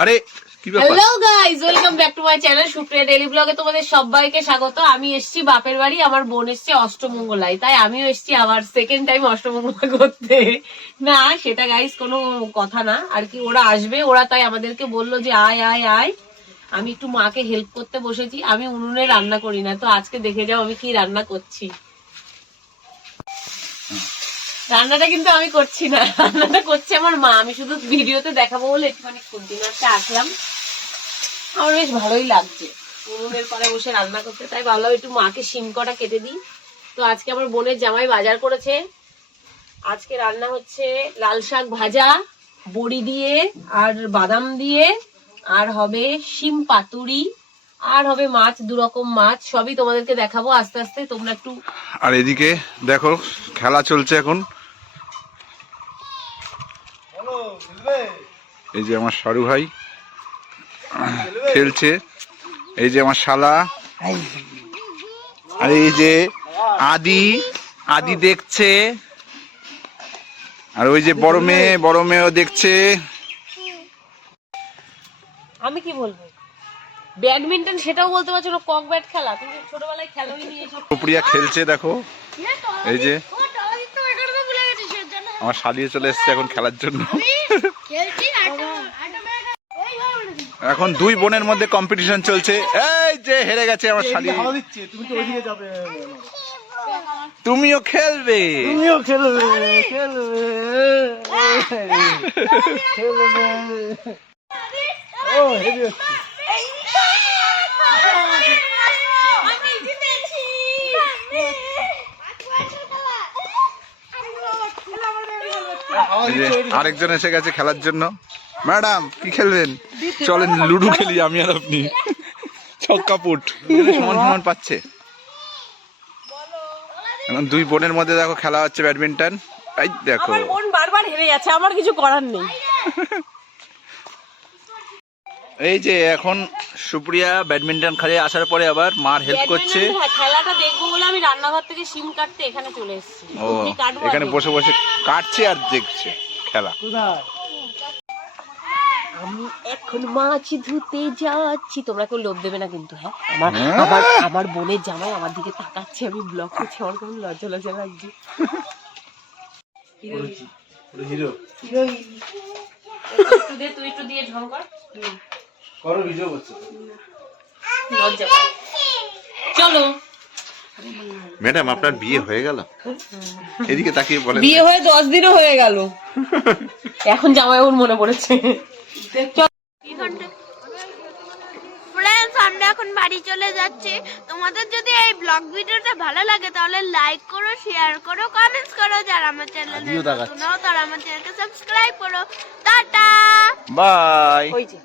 আরে কি ব্যাপার? Hello guys, welcome back to my channel Supriya daily ব্লগে তোমাদের সবাইকে স্বাগত। আমি এসেছি বাপের বাড়ি, আমার বোন এসেছে অষ্টমঙ্গলায়, তাই আমিও এসেছি আবার সেকেন্ড টাইম অষ্টমঙ্গলা করতে। না সেটা গাইস কোনো কথা না আর কি, ওরা আসবে, ওরা তাই আমাদেরকে বললো যে আয় আয় আয়। আমি একটু মাকে হেল্প করতে বসেছি। আমি উনুনে রান্না করি না, তো আজকে দেখে যাও আমি কি রান্না করছি। রান্নাটা কিন্তু আমি করছি না, রান্নাটা করছে আমার মা। আমি শুধু ভিডিওতে দেখাবো বলে একটুখানি কন্টিনিউসটা আসলাম। আমার বেশ ভালোই লাগছে উনুনের পরে বসে রান্না করতে, তাই ভাবলাম একটু মাকে শিম কটা কেটে দিই। তো আজকে আমার বোনের জামাই বাজার করেছে। আজকে রান্না হচ্ছে লাল শাক ভাজা বড়ি দিয়ে আর বাদাম দিয়ে, আর হবে শিম পাতুরি, আর হবে মাছ, 2 রকম মাছ। সবই তোমাদেরকে দেখাবো আস্তে আস্তে, তোমরা একটু। আর এদিকে দেখো খেলা চলছে এখন। এই যে আমার সরু ভাই খেলছে, এই যে আমার শালা, আর এই যে আদি দেখছে, আর ওই যে বড় মেয়েও দেখছে। আমি কি বলবো, ব্যাডমিন্টন সেটাও বলতে পারছো না, কক ব্যাট খেলা তুমি ছোটবেলায় খেলোই নিয়ে এসো। সুপ্রিয়া খেলছে দেখো, এই যে আমার শালিয়ে চলে এসছে এখন খেলার জন্য। এখন 2 বোনের মধ্যে কম্পিটিশন চলছে। এই যে হেরে গেছে আমার শালি। তুমিও খেলবে? আরেকজন এসে গেছে খেলার জন্য। ম্যাডাম কি খেলবেন? চলেন লুডো খেলি আমি আর আপনি। ছক্কা পুট সমান সমান পাচ্ছে। এখন 2 বোনের মধ্যে দেখো খেলা হচ্ছে ব্যাডমিন্টন। এই দেখো আমার বোন বারবার হেরে যাচ্ছে, আমার কিছু করার নেই। এই যে এখন সুপ্রিয়া ব্যাডমিন্টন খেলে আসার পরে আবার মার হেল্প করছে। খেলাটা দেখবো বলে আমি রান্নাঘর থেকে শিম কাটতে এখানে চলে এসেছি। ও এখানে বসে বসে কাটছে আর দেখছে খেলা। আমি এখন মাছ ধুতে যাচ্ছি, তোমরা কেউ লোভ দেবে না কিন্তু। হ্যাঁ, আমার বোনের জামাই আমার দিকে তাকাচ্ছে, আমি ব্লগ করছি, আমার কেমন লজ্জা লজ্জা লাগছে। তুই একটু দিয়ে ঢং কর। লজ্জা পায়। চলো। ম্যাডাম আপনার বিয়ে হয়ে গেল? এদিকে তাকিয়ে বলেন। বিয়ে হয়ে 10 দিনও হয়ে গেল, এখন জামাই ওর মনে পড়েছে। ফ্রেন্ডস, আমরা এখন বাড়ি চলে যাচ্ছি। তোমাদের যদি এই ব্লগ ভিডিওটা ভালো লাগে তাহলে লাইক করো, শেয়ার করো, কমেন্টস করো। যারা আমার চ্যানেলে নতুন তারা আমার চ্যানেলকে সাবস্ক্রাইব করো। Tata, bye. ওই যে